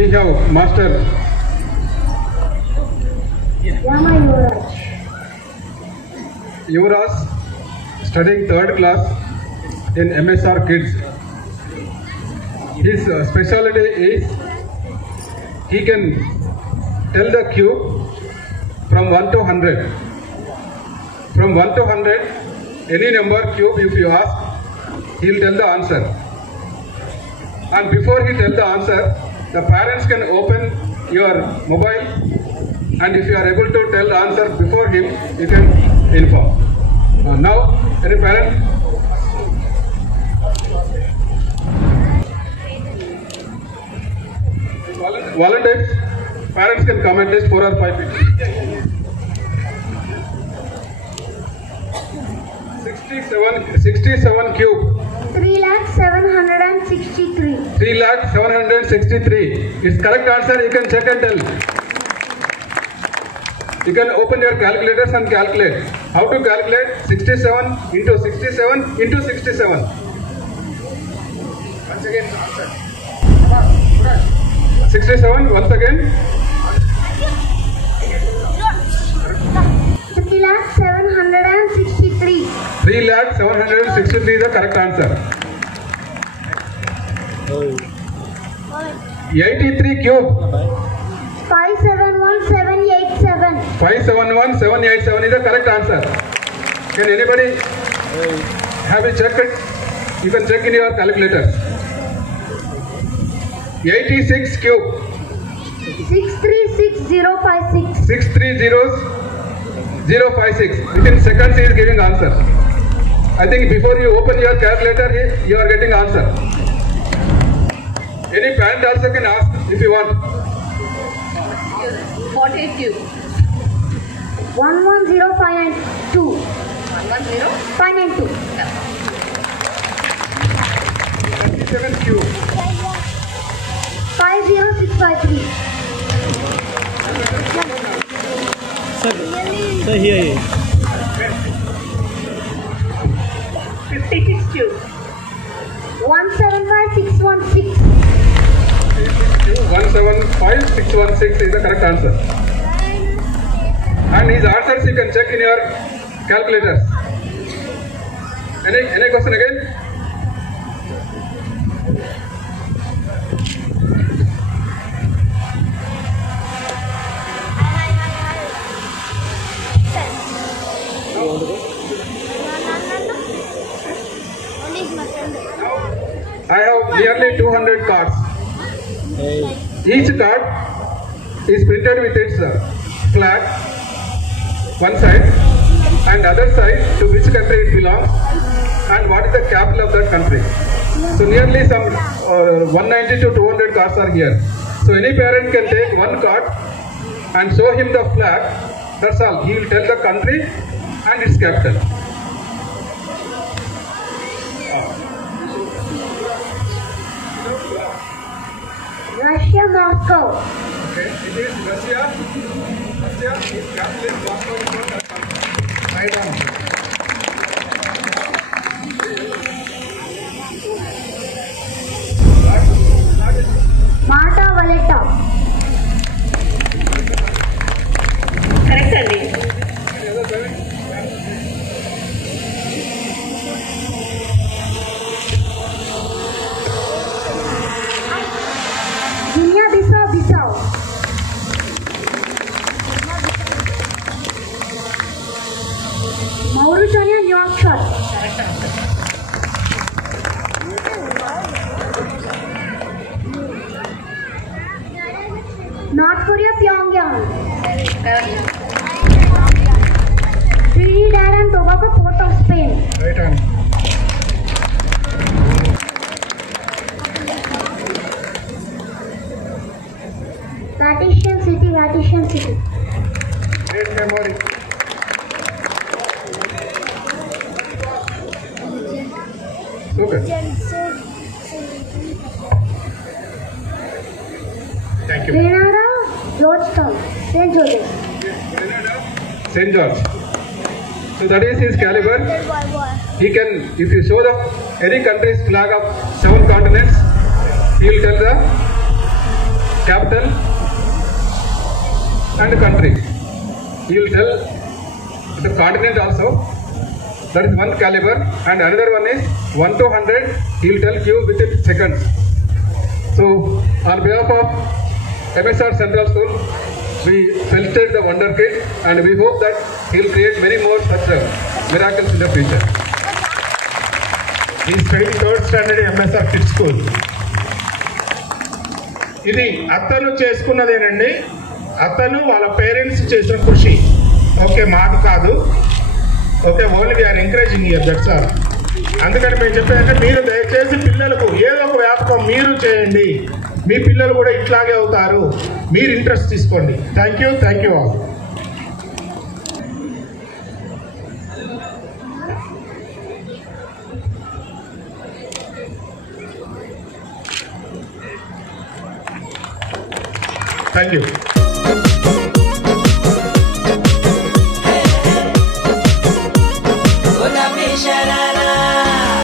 we have Master Yuvraj studying 3rd class in MSR Kids. His specialty is he can tell the cube from 1 to 100. From 1 to 100, any number cube if you ask, he will tell the answer. And before he tells the answer, the parents can open your mobile, and if you are able to tell the answer before him, you can inform. Now, any parent? Volunteers, parents can come at least 4 or 5 people. 67 cube. 3,763. 3,763 is correct answer. You can check and tell. You can open your calculators and calculate. How to calculate? 67 into 67 into 67. Once again, answer. 67 once again. 3,763. 3,763 is the correct answer. 83 cube. 571,787. 571,787 is the correct answer. Can anybody have you checked it? You can check in your calculators. 86 cube. 636,056. 630,056. Within seconds he is giving answer. I think before you open your calculator, you are getting answer. Any parent also can ask if you want. 48 cube. 110,592. 592. 37 cube. 50653. Sir, here. 56 cube. 175,616. 175,616 is the correct answer. And his answers you can check in your calculators. Any question again? I have nearly 200 cards. Each card is printed with its flag, one side, and other side to which country it belongs and what is the capital of that country. So nearly some 190 to 200 cards are here. So any parent can take one card and show him the flag. That's all. He will tell the country and its capital. Russia, Moscow. Okay, it is Russia. Russia is capital is Moscow. Right on. Malta, Valletta. Correct అండి. Guinea-Bissau, Bissau. Mauritania, Nouakchott. North Korea, Pyongyang. Trinidad and Tobago, Port of Spain. Right on. Vatican City, Vatican City. Great memory. Super. Thank you. Grenada, Georgetown, St. Joseph. St. George. So that is his caliber. He can, if you show the any country's flag of 7 continents, he will tell the capital and country. He will tell the continent also. That is one caliber, and another one is 1 to 100. He will tell you within seconds. So, on behalf of MSR Central School, we felicitate the Wonder Kid, and we hope that he will create many more such miracles in the future. He is studying 3rd standard MSR Kids School. ఇది అతను చేసుకున్నదేనండి, అతను వాళ్ళ parents చేసిన కృషి. Okay, మాకు కాదు. Okay, only we are encouraging here, that's all. అందుకని మేము చెప్పేదంటే మీరు దయచేసి పిల్లలకు ఏదో ఒక వ్యాపకం మీరు చేయండి, మీ పిల్లలు కూడా ఇట్లాగే అవుతారు. మీరు ఇంట్రెస్ట్ తీసుకోండి. Thank you all. Thank you.